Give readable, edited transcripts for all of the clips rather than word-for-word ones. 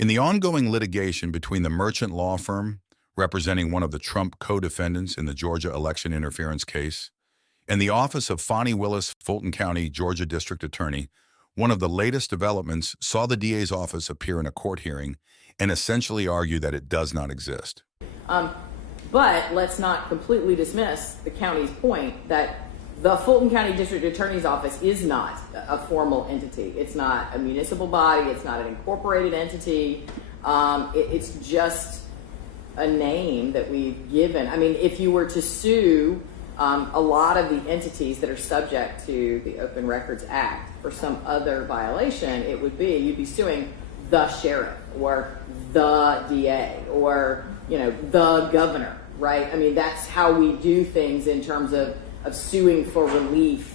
In the ongoing litigation between the merchant law firm, representing one of the Trump co-defendants in the Georgia election interference case, and the office of Fani Willis, Fulton County, Georgia District Attorney, one of the latest developments saw the DA's office appear in a court hearing and essentially argue that it does not exist. But let's not completely dismiss the county's point that the Fulton County District Attorney's Office is not a formal entity. It's not a municipal body. It's not an incorporated entity. It's just a name that we've given. I mean, if you were to sue a lot of the entities that are subject to the Open Records Act for some other violation, it would be, you'd be suing the sheriff or the DA or, the governor, right? I mean, that's how we do things in terms of suing for relief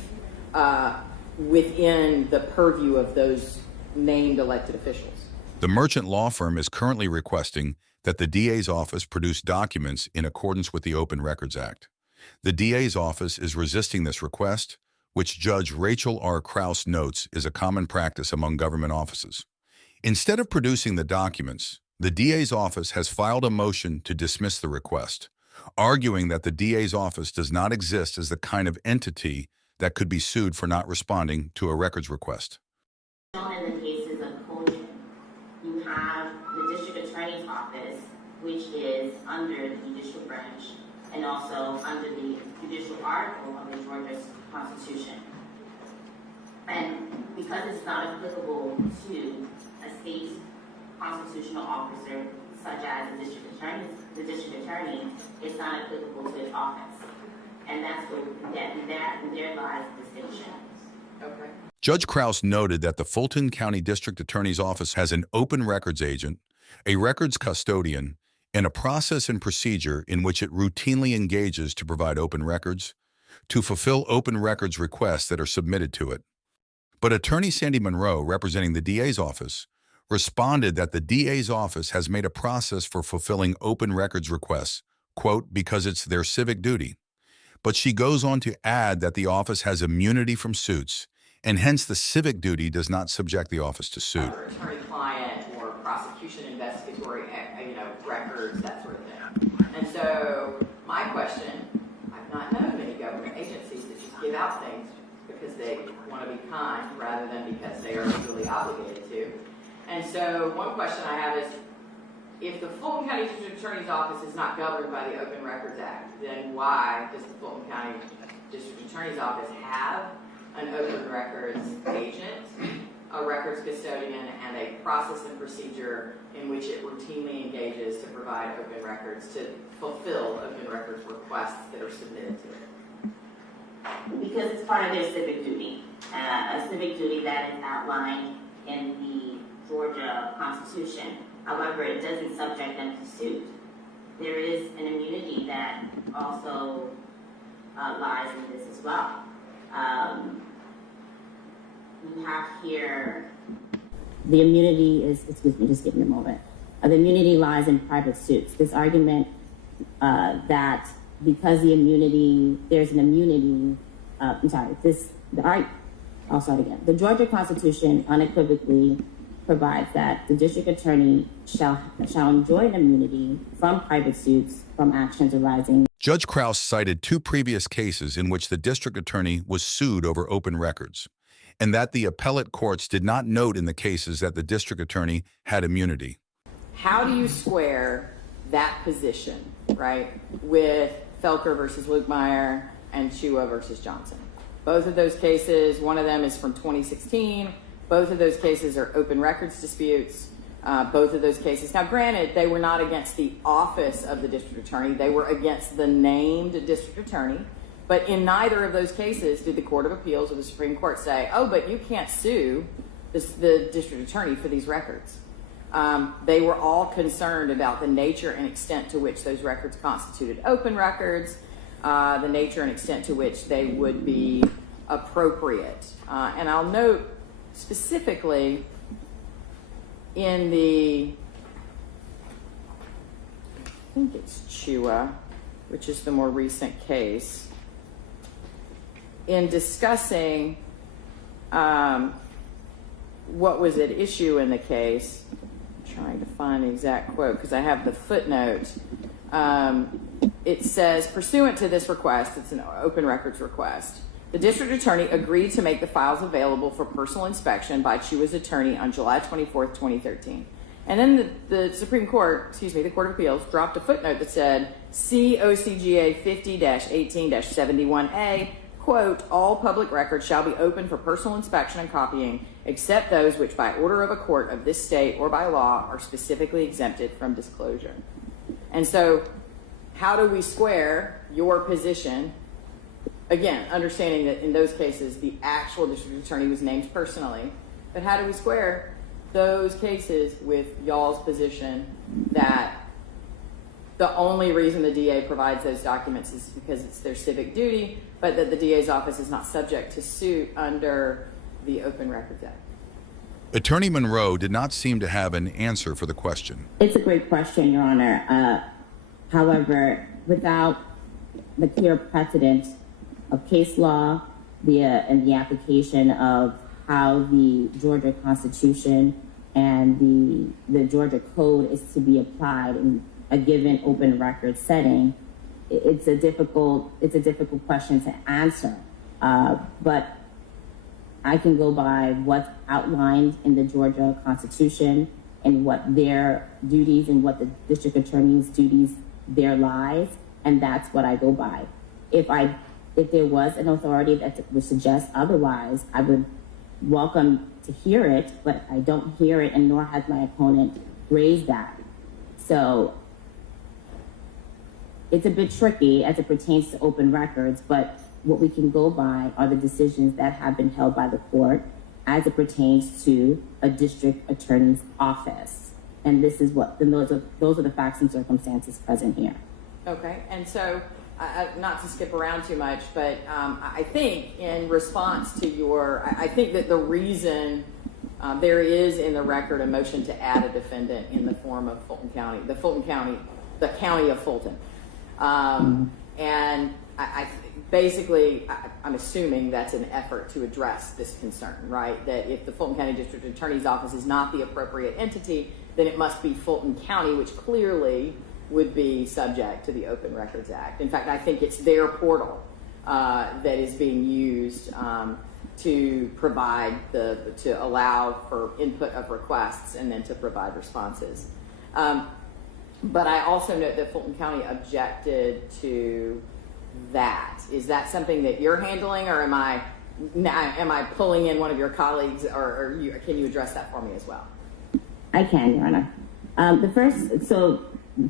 within the purview of those named elected officials. The merchant law firm is currently requesting that the DA's office produce documents in accordance with the Open Records Act. The DA's office is resisting this request, which Judge Rachel R. Krause notes is a common practice among government offices. Instead of producing the documents, the DA's office has filed a motion to dismiss the request, arguing that the DA's office does not exist as the kind of entity that could be sued for not responding to a records request. In the cases of Fulton, you have the district attorney's office, which is under the judicial branch and also under the judicial article of the Georgia Constitution. And because it's not applicable to a state constitutional officer, such as the district attorney, it's not applicable to his office. And that's what there lies the distinction. Okay. Judge Krause noted that the Fulton County District Attorney's Office has an open records agent, a records custodian, and a process and procedure in which it routinely engages to provide open records, to fulfill open records requests that are submitted to it. But Attorney Sandy Monroe, representing the DA's office, responded that the DA's office has made a process for fulfilling open records requests, quote, because it's their civic duty. But she goes on to add that the office has immunity from suits, and hence the civic duty does not subject the office to suit. Attorney-client or prosecution investigatory, records, that sort of thing. And so my question, I've not known many government agencies that just give out things because they want to be kind rather than because they are legally obligated to. And so one question I have is, if the Fulton County District Attorney's Office is not governed by the Open Records Act, then why does the Fulton County District Attorney's Office have an open records agent, a records custodian, and a process and procedure in which it routinely engages to provide open records, to fulfill open records requests that are submitted to it? Because it's part of their civic duty, a civic duty that is outlined in the Georgia Constitution. However, it doesn't subject them to suit. There is an immunity that also lies in this as well. We have here, the immunity is, excuse me, just give me a moment. The immunity lies in private suits. This argument that because the immunity, there's an immunity, I'll start again. The Georgia Constitution unequivocally provides that the district attorney shall enjoy an immunity from private suits from actions arising. Judge Krause cited two previous cases in which the district attorney was sued over open records, and that the appellate courts did not note in the cases that the district attorney had immunity. How do you square that position, right, with Felker versus Lukemire and Chua versus Johnson? Both of those cases, one of them is from 2016. Both of those cases are open records disputes. Both of those cases, now granted, they were not against the office of the district attorney. They were against the named district attorney. But in neither of those cases did the Court of Appeals or the Supreme Court say, oh, but you can't sue the district attorney for these records. They were all concerned about the nature and extent to which those records constituted open records, the nature and extent to which they would be appropriate. And I'll note specifically in the, I think it's Chua, which is the more recent case, in discussing what was at issue in the case. I'm trying to find the exact quote because I have the footnote. It says, pursuant to this request, it's an open records request, the district attorney agreed to make the files available for personal inspection by Chua's attorney on July 24th, 2013. And then the Supreme Court, the Court of Appeals, dropped a footnote that said, see OCGA 50-18-71A, quote, all public records shall be open for personal inspection and copying, except those which by order of a court of this state or by law are specifically exempted from disclosure. And so how do we square your position? Again, understanding that in those cases, the actual district attorney was named personally, but how do we square those cases with y'all's position that the only reason the DA provides those documents is because it's their civic duty, but that the DA's office is not subject to suit under the Open Records Act? Attorney Monroe did not seem to have an answer for the question. It's a great question, Your Honor. However, without the clear precedent of case law and the application of how the Georgia Constitution and the Georgia Code is to be applied in a given open record setting, it's a difficult question to answer. But I can go by what's outlined in the Georgia Constitution and what their duties and what the district attorney's duties there lies, and that's what I go by. If there was an authority that would suggest otherwise, I would welcome to hear it, but I don't hear it, and nor has my opponent raised that. So it's a bit tricky as it pertains to open records, but what we can go by are the decisions that have been held by the court as it pertains to a district attorney's office. And this is those are the facts and circumstances present here. Okay, and so not to skip around too much, but I think in response to I think that the reason there is in the record a motion to add a defendant in the form of the county of Fulton. And I'm assuming that's an effort to address this concern, right? That if the Fulton County District Attorney's Office is not the appropriate entity, then it must be Fulton County, which clearly would be subject to the Open Records Act. In fact, I think it's their portal that is being used to provide to allow for input of requests and then to provide responses. But I also note that Fulton County objected to that. Is that something that you're handling, or am I pulling in one of your colleagues, or can you address that for me as well? I can, Your Honor.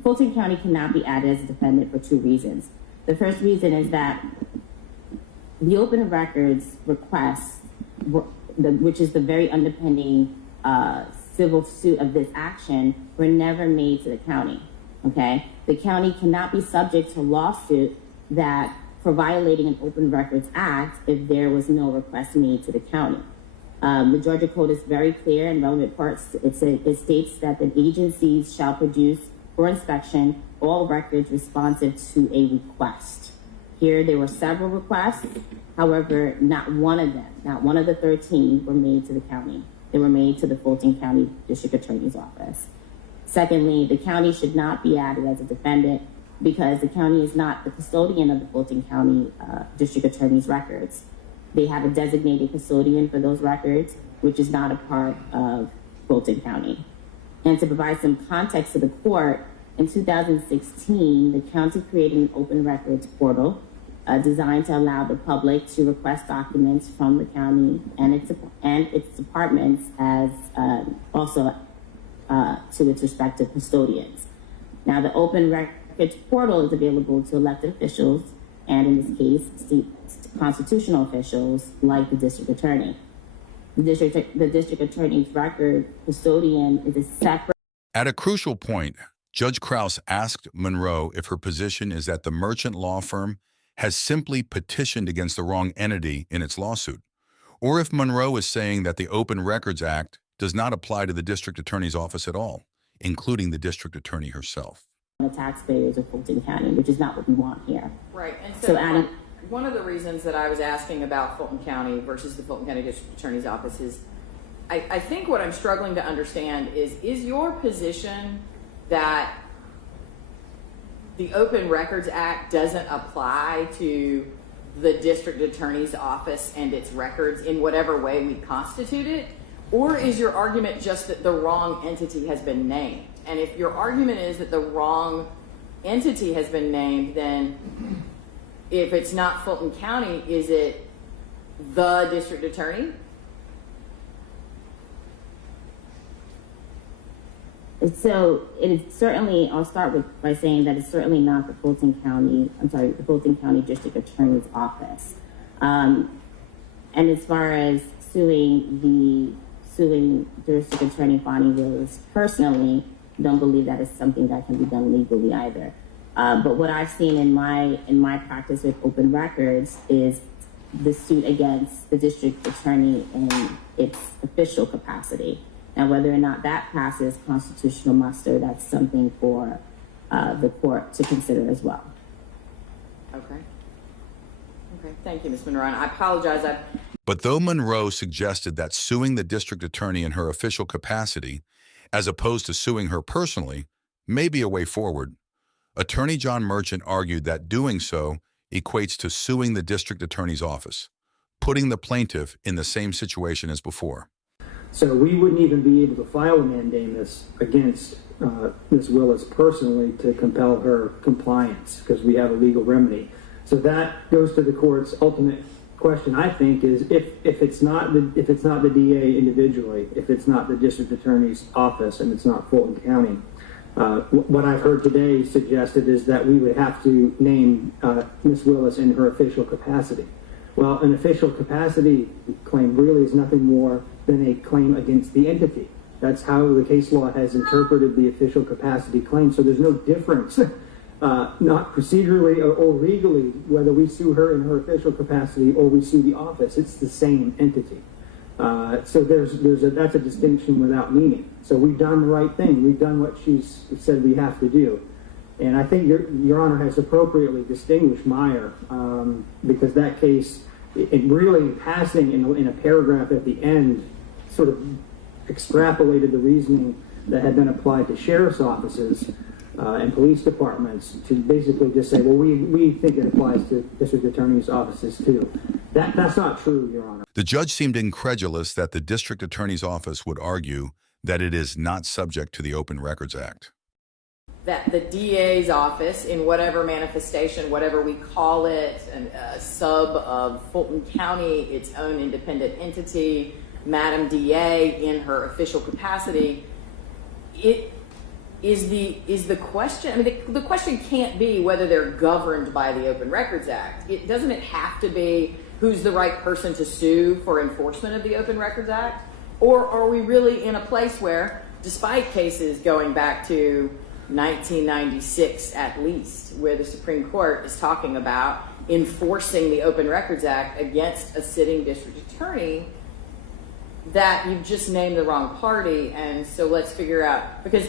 Fulton County cannot be added as a defendant for two reasons. The first reason is that the open records request, which is the very underpinning civil suit of this action, were never made to the county. Okay, the county cannot be subject to lawsuit for violating an Open Records Act if there was no request made to the county. The Georgia Code is very clear in relevant parts. It states that the agencies shall produce for inspection all records responsive to a request. Here, there were several requests. However, not one of the 13 were made to the county. They were made to the Fulton County District Attorney's Office. Secondly, the county should not be added as a defendant because the county is not the custodian of the Fulton County District Attorney's records. They have a designated custodian for those records, which is not a part of Fulton County. And to provide some context to the court, in 2016, the county created an open records portal designed to allow the public to request documents from the county and its departments as also to its respective custodians. Now, the open records portal is available to elected officials and, in this case, state constitutional officials like the district attorney. The district attorney's record custodian is a separate. At a crucial point, Judge Krause asked Monroe if her position is that the merchant law firm has simply petitioned against the wrong entity in its lawsuit, or if Monroe is saying that the Open Records Act does not apply to the district attorney's office at all, including the district attorney herself. The taxpayers of Fulton County, which is not what we want here. Right, and so adding, one of the reasons that I was asking about Fulton County versus the Fulton County District Attorney's Office is I think what I'm struggling to understand is your position that the Open Records Act doesn't apply to the district attorney's office and its records in whatever way we constitute it? Or is your argument just that the wrong entity has been named? And if your argument is that the wrong entity has been named, then if it's not Fulton County, is it the district attorney? So it is certainly, I'll start by saying that it's certainly not the Fulton County District Attorney's Office. And as far as suing District Attorney Fani Willis personally, don't believe that is something that can be done legally either. But what I've seen in my practice with open records is the suit against the district attorney in its official capacity. Now, whether or not that passes constitutional muster, that's something for the court to consider as well. Okay. Thank you, Ms. Monroe. And I apologize. But though Monroe suggested that suing the district attorney in her official capacity, as opposed to suing her personally, may be a way forward, Attorney John Merchant argued that doing so equates to suing the district attorney's office, putting the plaintiff in the same situation as before. So we wouldn't even be able to file a mandamus against Ms. Willis personally to compel her compliance because we have a legal remedy. So that goes to the court's ultimate question, I think, is if it's not the DA individually, if it's not the district attorney's office and it's not Fulton County, what I've heard today suggested is that we would have to name Ms. Willis in her official capacity. Well, an official capacity claim really is nothing more than a claim against the entity. That's how the case law has interpreted the official capacity claim. So there's no difference, not procedurally or legally, whether we sue her in her official capacity or we sue the office. It's the same entity. So that's a distinction without meaning. So we've done the right thing. We've done what she's said we have to do. And I think Your Honor has appropriately distinguished Meyer because that case, it really passing in a paragraph at the end, sort of extrapolated the reasoning that had been applied to sheriff's offices and police departments to basically just say, well, we think it applies to district attorney's offices too. That's not true, Your Honor. The judge seemed incredulous that the district attorney's office would argue that it is not subject to the Open Records Act. That the DA's office, in whatever manifestation, whatever we call it, a sub of Fulton County, its own independent entity, Madam DA in her official capacity, it is the question. I mean, the question can't be whether they're governed by the Open Records Act. Doesn't it have to be who's the right person to sue for enforcement of the Open Records Act? Or are we really in a place where, despite cases going back to 1996 at least, where the Supreme Court is talking about enforcing the Open Records Act against a sitting district attorney, that you've just named the wrong party? And so let's figure out, because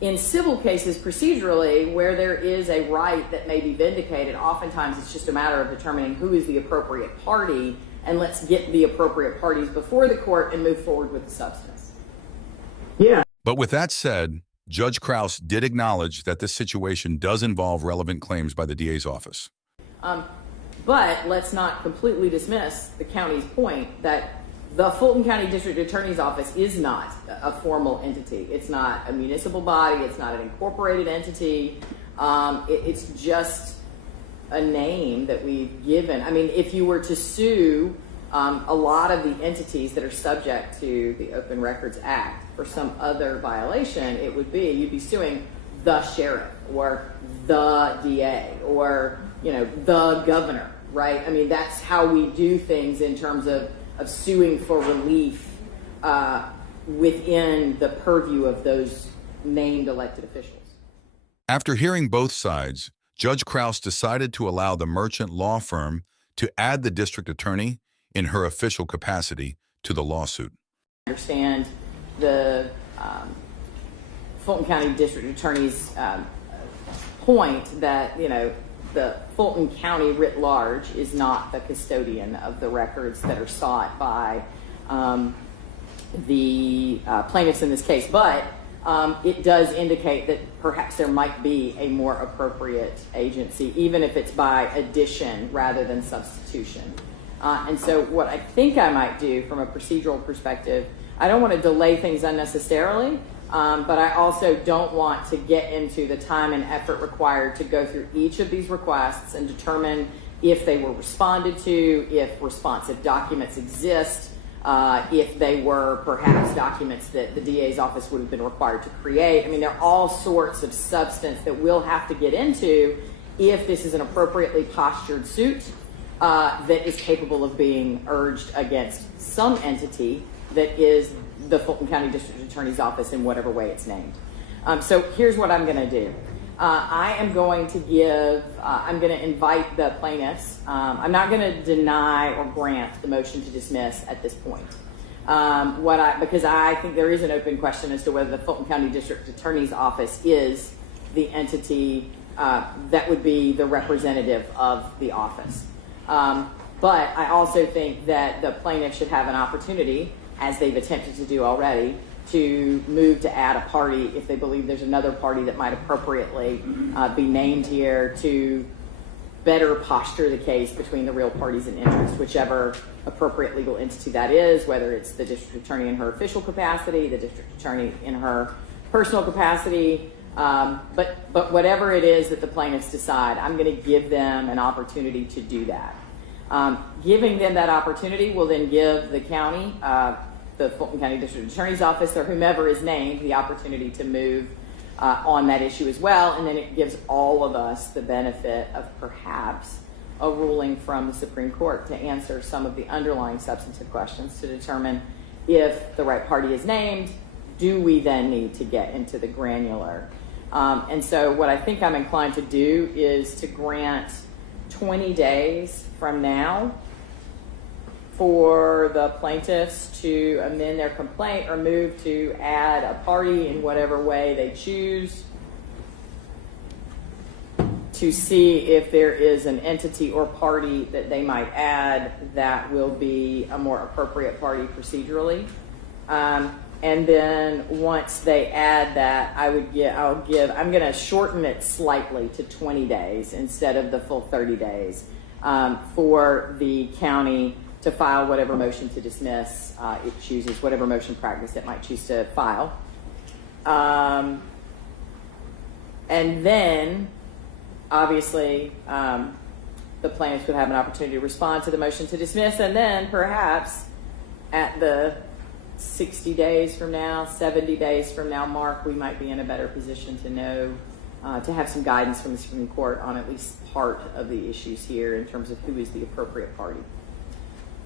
in civil cases procedurally, where there is a right that may be vindicated, oftentimes it's just a matter of determining who is the appropriate party, and let's get the appropriate parties before the court and move forward with the substance. Yeah. But with that said, Judge Krause did acknowledge that this situation does involve relevant claims by the DA's office. But let's not completely dismiss the county's point that the Fulton County District Attorney's Office is not a formal entity. It's not a municipal body. It's not an incorporated entity. It's just a name that we've given. I mean, if you were to sue a lot of the entities that are subject to the Open Records Act for some other violation, it would be, you'd be suing the sheriff or the DA or, the governor, right? I mean, that's how we do things in terms of suing for relief within the purview of those named elected officials. After hearing both sides, Judge Krause decided to allow the Merchant law firm to add the district attorney in her official capacity to the lawsuit. I understand the Fulton County District Attorney's point that, the Fulton County writ large is not the custodian of the records that are sought by the plaintiffs in this case, but it does indicate that perhaps there might be a more appropriate agency, even if it's by addition rather than substitution. And so what I think I might do from a procedural perspective, I don't want to delay things unnecessarily, but I also don't want to get into the time and effort required to go through each of these requests and determine if they were responded to, if responsive documents exist, if they were perhaps documents that the DA's office would have been required to create. I mean, there are all sorts of substance that we'll have to get into if this is an appropriately postured suit that is capable of being urged against some entity that is the Fulton County District Attorney's Office in whatever way it's named. So here's what I'm going to do. I am going to invite the plaintiffs. I'm not going to deny or grant the motion to dismiss at this point. Because I think there is an open question as to whether the Fulton County District Attorney's Office is the entity that would be the representative of the office. But I also think that the plaintiff should have an opportunity, as they've attempted to do already, to move to add a party if they believe there's another party that might appropriately be named here to better posture the case between the real parties in interest, whichever appropriate legal entity that is, whether it's the district attorney in her official capacity, the district attorney in her personal capacity, but whatever it is that the plaintiffs decide, I'm going to give them an opportunity to do that. Giving them that opportunity will then give the county, the Fulton County District Attorney's Office, or whomever is named, the opportunity to move on that issue as well. And then it gives all of us the benefit of perhaps a ruling from the Supreme Court to answer some of the underlying substantive questions to determine if the right party is named. Do we then need to get into the granular? And so what I think I'm inclined to do is to grant 20 days from now for the plaintiffs to amend their complaint or move to add a party in whatever way they choose, to see if there is an entity or party that they might add that will be a more appropriate party procedurally. And then once they add that, I'm going to shorten it slightly to 20 days instead of the full 30 days for the county to file whatever motion to dismiss it chooses, whatever motion practice it might choose to file. And then, obviously, the plaintiffs would have an opportunity to respond to the motion to dismiss, and then perhaps at the 60 days from now, 70 days from now mark, we might be in a better position to know, to have some guidance from the Supreme Court on at least part of the issues here in terms of who is the appropriate party.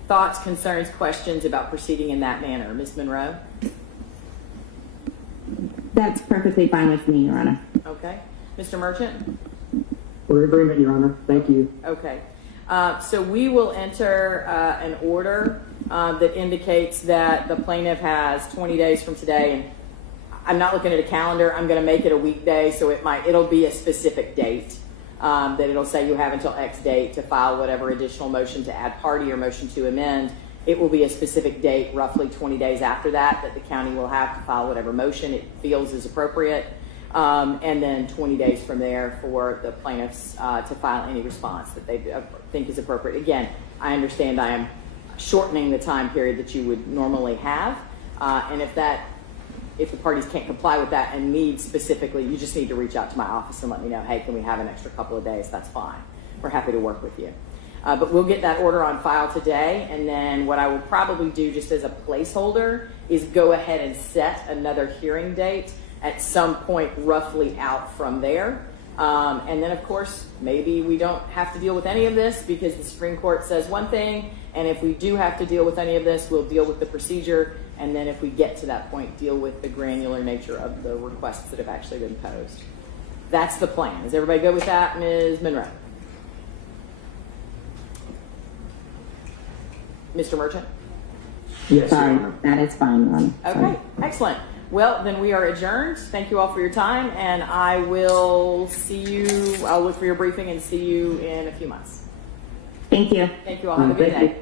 Thoughts, concerns, questions about proceeding in that manner? Ms. Monroe? That's perfectly fine with me, Your Honor. Okay. Mr. Merchant? We're in agreement, Your Honor. Thank you. Okay. So we will enter an order that indicates that the plaintiff has 20 days from today, and I'm not looking at a calendar. I'm going to make it a weekday, so it'll be a specific date. That it'll say you have until X date to file whatever additional motion to add party or motion to amend. It will be a specific date, roughly 20 days after that the county will have to file whatever motion it feels is appropriate. And then 20 days from there for the plaintiffs to file any response that they think is appropriate. Again, I understand I am shortening the time period that you would normally have. And if the parties can't comply with that and need specifically, you just need to reach out to my office and let me know, hey, can we have an extra couple of days? That's fine. We're happy to work with you. But we'll get that order on file today, and then what I will probably do just as a placeholder is go ahead and set another hearing date at some point roughly out from there. And then, of course, maybe we don't have to deal with any of this because the Supreme Court says one thing, and if we do have to deal with any of this, we'll deal with the procedure, and then if we get to that point, deal with the granular nature of the requests that have actually been posed. That's the plan. Is everybody good with that, Ms. Monroe? Mr. Merchant? Yes, Your Sorry, Honor. that is fine, Your Honor. Okay, excellent. Well, then we are adjourned. Thank you all for your time, and I will see you. I'll look for your briefing and see you in a few months. Thank you. Thank you all. Have a good Thank you. day.